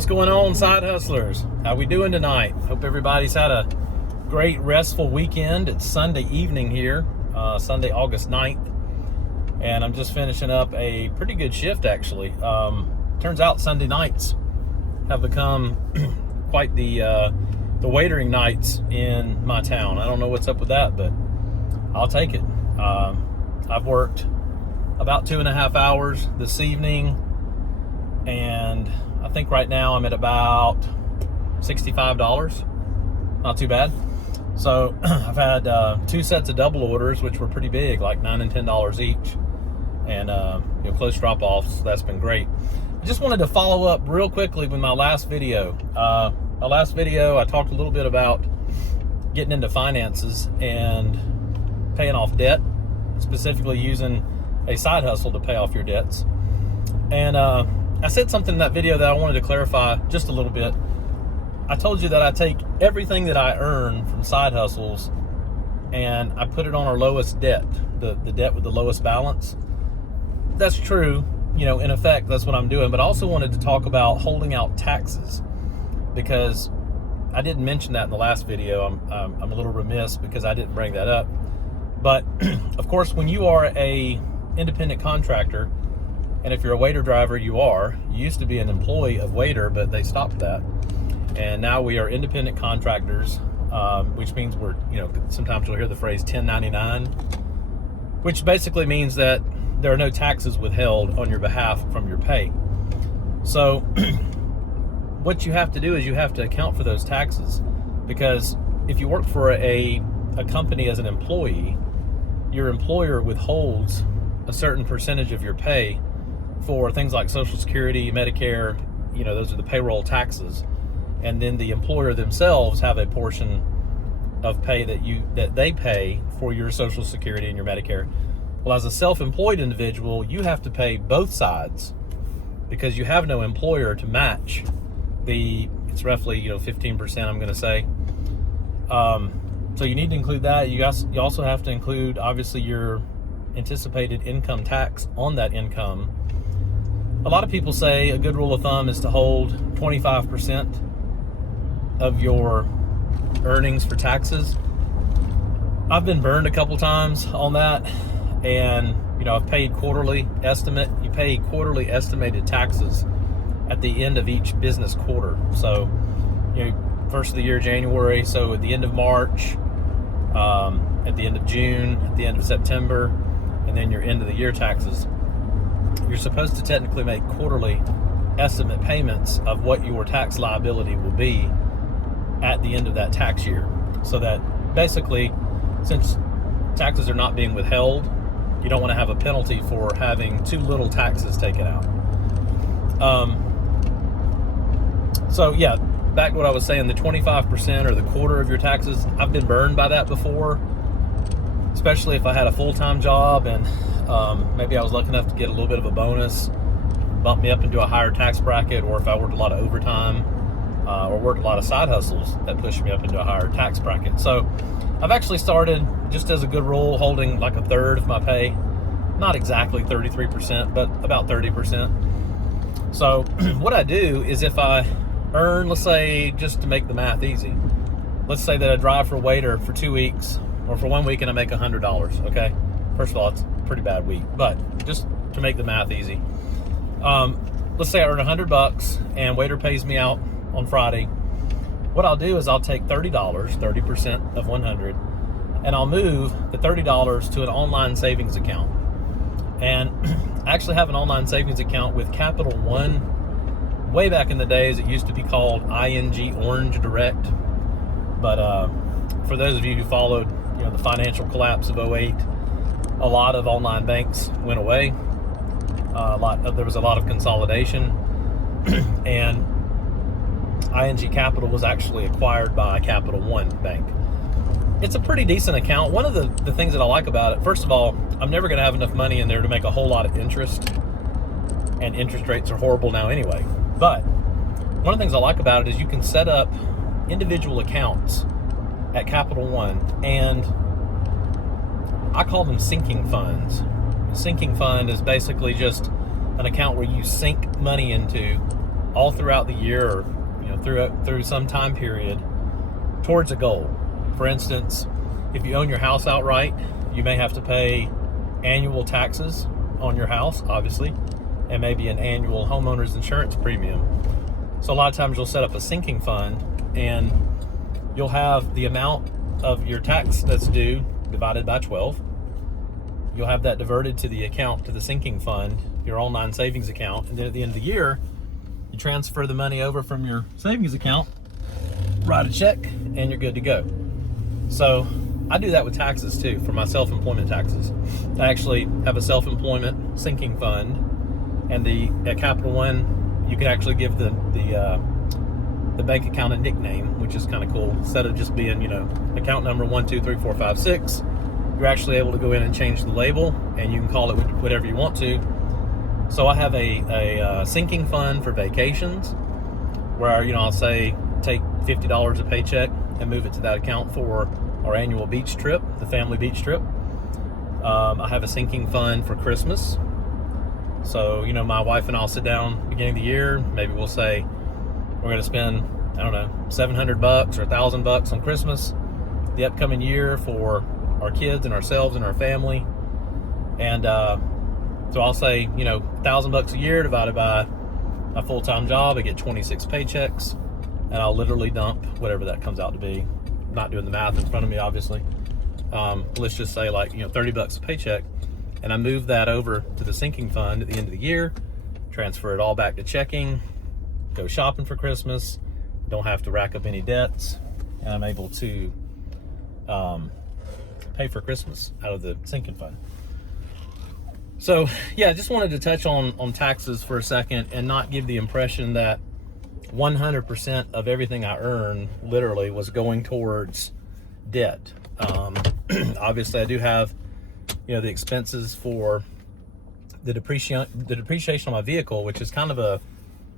What's going on, side hustlers? How we doing tonight? Hope everybody's had a great restful weekend. It's Sunday evening here, Sunday, August 9th, and I'm just finishing up a pretty good shift actually. Turns out Sunday nights have become quite the waitering nights in my town. I don't know what's up with that, but I'll take it. I've worked about 2.5 hours this evening, and I think right now I'm at about $65. Not too bad. So I've had 2 sets of double orders, which were pretty big, like $9 and $10 each, and close drop-offs. So that's been great. I just wanted to follow up real quickly with my last video. My last video, I talked a little bit about getting into finances and paying off debt, specifically using a side hustle to pay off your debts. And I said something in that video that I wanted to clarify just a little bit. I told you that I take everything that I earn from side hustles and I put it on our lowest debt, the debt with the lowest balance. That's true, in effect, that's what I'm doing. But I also wanted to talk about holding out taxes, because I didn't mention that in the last video. I'm a little remiss because I didn't bring that up. But of course, when you are a independent contractor, and if you're a Waitr driver, you used to be an employee of Waitr, but they stopped that. And now we are independent contractors, which means we're, sometimes you'll hear the phrase 1099, which basically means that there are no taxes withheld on your behalf from your pay. So what you have to do is you have to account for those taxes, because if you work for a company as an employee, your employer withholds a certain percentage of your pay for things like Social Security, Medicare, those are the payroll taxes. And then the employer themselves have a portion of pay that they pay for your Social Security and your Medicare. Well, as a self-employed individual, you have to pay both sides, because you have no employer to match it's roughly 15%, I'm going to say. So you need to include that. You also have to include, obviously, your anticipated income tax on that income. A lot of people say a good rule of thumb is to hold 25% of your earnings for taxes. I've been burned a couple times on that, and I've paid quarterly estimate. You pay quarterly estimated taxes at the end of each business quarter. So first of the year, January, so at the end of March, at the end of June, at the end of September, and then your end of the year taxes. You're supposed to technically make quarterly estimate payments of what your tax liability will be at the end of that tax year. So that basically, since taxes are not being withheld, you don't want to have a penalty for having too little taxes taken out. So yeah, back to what I was saying, the 25% or the quarter of your taxes, I've been burned by that before, especially if I had a full-time job and maybe I was lucky enough to get a little bit of a bonus, bump me up into a higher tax bracket, or if I worked a lot of overtime or worked a lot of side hustles that pushed me up into a higher tax bracket. So I've actually started, just as a good rule, holding like a third of my pay, not exactly 33%, but about 30%. So what I do is, if I earn, let's say, just to make the math easy, let's say that I drive for Waitr for 2 weeks, or for 1 week, and I make $100, okay? First of all, it's a pretty bad week, but just to make the math easy. Let's say I earn $100 and Waitr pays me out on Friday. What I'll do is I'll take $30, 30% of 100, and I'll move the $30 to an online savings account. And I actually have an online savings account with Capital One. Way back in the days, it used to be called ING Orange Direct. But for those of you who followed, the financial collapse of 2008, a lot of online banks went away. There was a lot of consolidation, and ING Capital was actually acquired by Capital One Bank. It's a pretty decent account. One of the things that I like about it, first of all, I'm never going to have enough money in there to make a whole lot of interest, and interest rates are horrible now anyway. But one of the things I like about it is you can set up individual accounts at Capital One, and I call them sinking funds. A sinking fund is basically just an account where you sink money into all throughout the year, or through some time period towards a goal. For instance, if you own your house outright, you may have to pay annual taxes on your house, obviously, and maybe an annual homeowner's insurance premium. So a lot of times you'll set up a sinking fund, and you'll have the amount of your tax that's due divided by 12. You'll have that diverted to the account, to the sinking fund, your online savings account, and then at the end of the year, you transfer the money over from your savings account, write a check, and you're good to go. So I do that with taxes too, for my self-employment taxes. I actually have a self-employment sinking fund, and at Capital One, you can actually give the bank account a nickname, which is kind of cool. Instead of just being, account number 1, 2, 3, 4, 5, 6, you're actually able to go in and change the label, and you can call it whatever you want to. So I have a sinking fund for vacations, where I'll say take $50 a paycheck and move it to that account for our annual beach trip, the family beach trip. I have a sinking fund for Christmas. So my wife and I'll sit down beginning of the year. Maybe we'll say we're going to spend, $700 or $1,000 on Christmas the upcoming year for our kids and ourselves and our family. And so I'll say, $1,000 a year divided by my full-time job. I get 26 paychecks, and I'll literally dump whatever that comes out to be. I'm not doing the math in front of me, obviously. Let's just say $30 a paycheck, and I move that over to the sinking fund at the end of the year, transfer it all back to checking, go shopping for Christmas, don't have to rack up any debts, and I'm able to pay for Christmas out of the sinking fund. So yeah, just wanted to touch on taxes for a second, and not give the impression that 100% of everything I earn literally was going towards debt. Obviously I do have the expenses for the depreciation on my vehicle, which is kind of a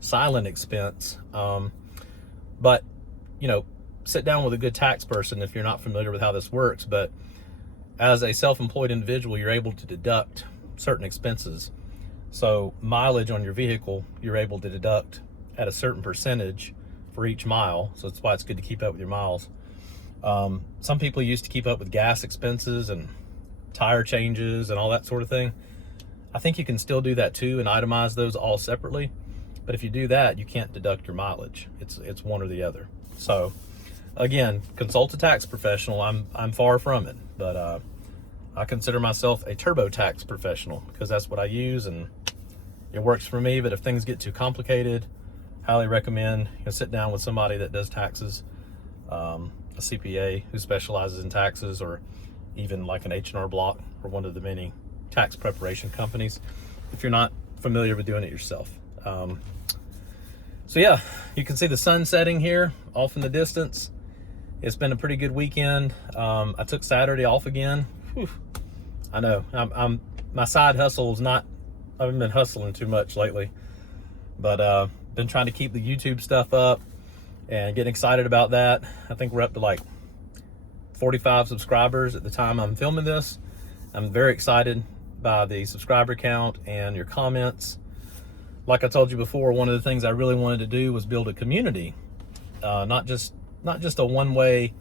silent expense. But sit down with a good tax person if you're not familiar with how this works. But as a self-employed individual, you're able to deduct certain expenses. So mileage on your vehicle, you're able to deduct at a certain percentage for each mile. So that's why it's good to keep up with your miles. Some people used to keep up with gas expenses and tire changes and all that sort of thing. I think you can still do that too, and itemize those all separately. But if you do that, you can't deduct your mileage. It's one or the other. So again, consult a tax professional. I'm far from it, but I consider myself a TurboTax professional, because that's what I use and it works for me. But if things get too complicated, highly recommend sit down with somebody that does taxes, a CPA who specializes in taxes, or even like an H&R Block, or one of the many tax preparation companies, if you're not familiar with doing it yourself. So yeah, you can see the sun setting here off in the distance. It's been a pretty good weekend. I took Saturday off again. Whew. I know my side hustle is not, I haven't been hustling too much lately, but been trying to keep the YouTube stuff up and getting excited about that. I think we're up to 45 subscribers at the time I'm filming this. I'm very excited by the subscriber count and your comments. Like I told you before, one of the things I really wanted to do was build a community, not just a one-way,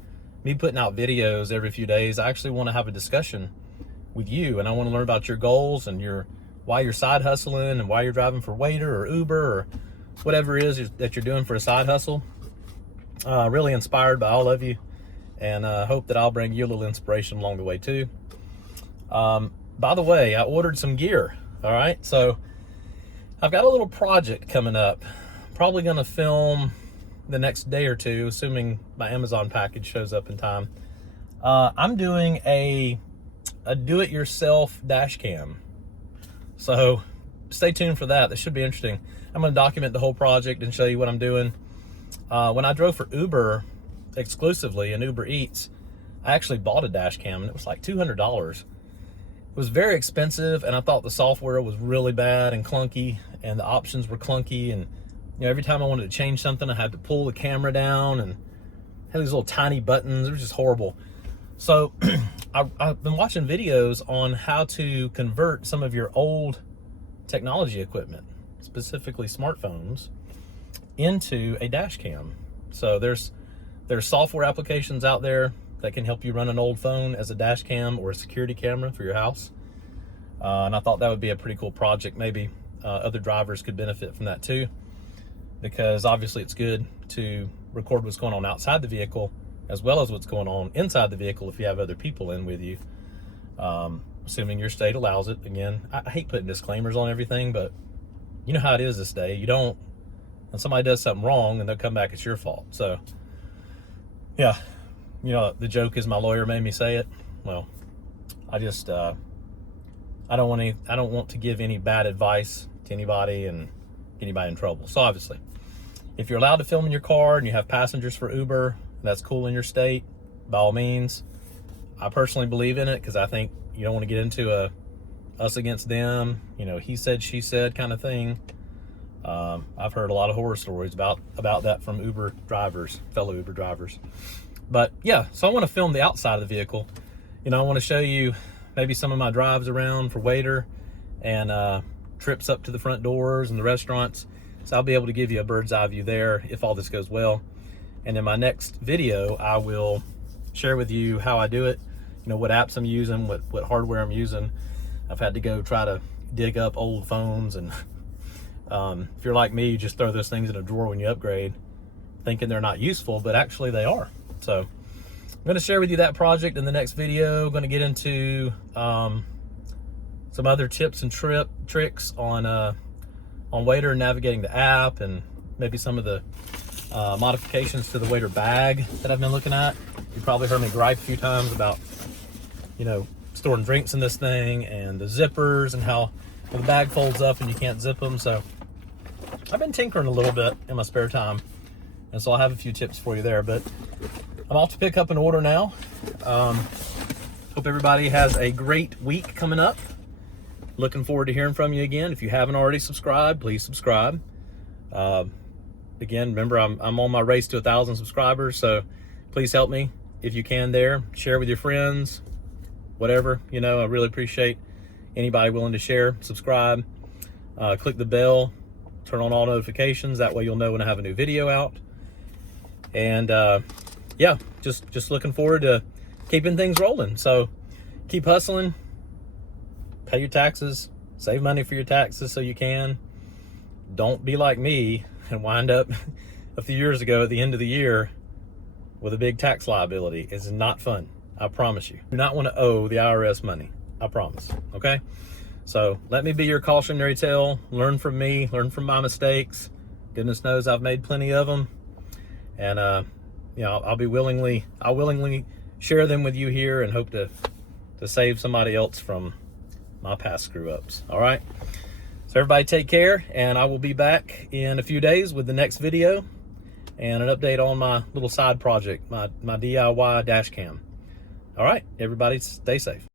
me putting out videos every few days. I actually want to have a discussion with you, and I want to learn about your goals and why you're side hustling, and why you're driving for Waitr or Uber or whatever it is that you're doing for a side hustle. Really inspired by all of you, and hope that I'll bring you a little inspiration along the way too. By the way, I ordered some gear. All right, so I've got a little project coming up. Probably going to film the next day or two, assuming my Amazon package shows up in time. I'm doing a do-it-yourself dash cam. So stay tuned for that. That should be interesting. I'm going to document the whole project and show you what I'm doing. When I drove for Uber exclusively and Uber Eats, I actually bought a dash cam, and it was like $200. It was very expensive, and I thought the software was really bad and clunky, and the options were clunky, and every time I wanted to change something, I had to pull the camera down and had these little tiny buttons. It was just horrible. So I've been watching videos on how to convert some of your old technology equipment, specifically smartphones, into a dash cam. So there's software applications out there that can help you run an old phone as a dash cam or a security camera for your house. And I thought that would be a pretty cool project. Maybe other drivers could benefit from that too, because obviously it's good to record what's going on outside the vehicle as well as what's going on inside the vehicle if you have other people in with you, assuming your state allows it. Again, I hate putting disclaimers on everything, but you know how it is this day. You don't, when somebody does something wrong and they'll come back, it's your fault. So yeah, you know, the joke is my lawyer made me say it. Well, I just, I don't want to give any bad advice to anybody and get anybody in trouble. So obviously, if you're allowed to film in your car and you have passengers for Uber, that's cool in your state, by all means. I personally believe in it because I think you don't want to get into a us against them, you know, he said, she said kind of thing. I've heard a lot of horror stories about that from Uber drivers, fellow Uber drivers. But yeah, so I want to film the outside of the vehicle. You know, I want to show you maybe some of my drives around for Waitr and trips up to the front doors and the restaurants. So I'll be able to give you a bird's eye view there if all this goes well. And in my next video, I will share with you how I do it, you know, what apps I'm using, what hardware I'm using. I've had to go try to dig up old phones, and if you're like me, you just throw those things in a drawer when you upgrade, thinking they're not useful, but actually they are. So I'm going to share with you that project in the next video. I'm going to get into some other tips and tricks on Waitr, navigating the app, and maybe some of the modifications to the Waitr bag that I've been looking at. You probably heard me gripe a few times about, you know, storing drinks in this thing and the zippers and how the bag folds up and you can't zip them. So I've been tinkering a little bit in my spare time, and so I'll have a few tips for you there. But I'm off to pick up an order now. Hope everybody has a great week coming up. Looking forward to hearing from you again. If you haven't already subscribed, please subscribe. Again, remember, I'm on my race to 1,000 subscribers, so please help me if you can there. Share with your friends, whatever, you know. I really appreciate anybody willing to share. Subscribe, click the bell, turn on all notifications. That way you'll know when I have a new video out. And yeah, just looking forward to keeping things rolling. So keep hustling, pay your taxes, save money for your taxes so you can. Don't be like me and wind up a few years ago at the end of the year with a big tax liability. It's not fun. I promise you. You do not want to owe the IRS money. I promise. Okay? So let me be your cautionary tale. Learn from me. Learn from my mistakes. Goodness knows I've made plenty of them. And, you know, I'll willingly share them with you here and hope to save somebody else from my past screw-ups. All right? So everybody take care, and I will be back in a few days with the next video and an update on my little side project, my DIY dash cam. All right, everybody stay safe.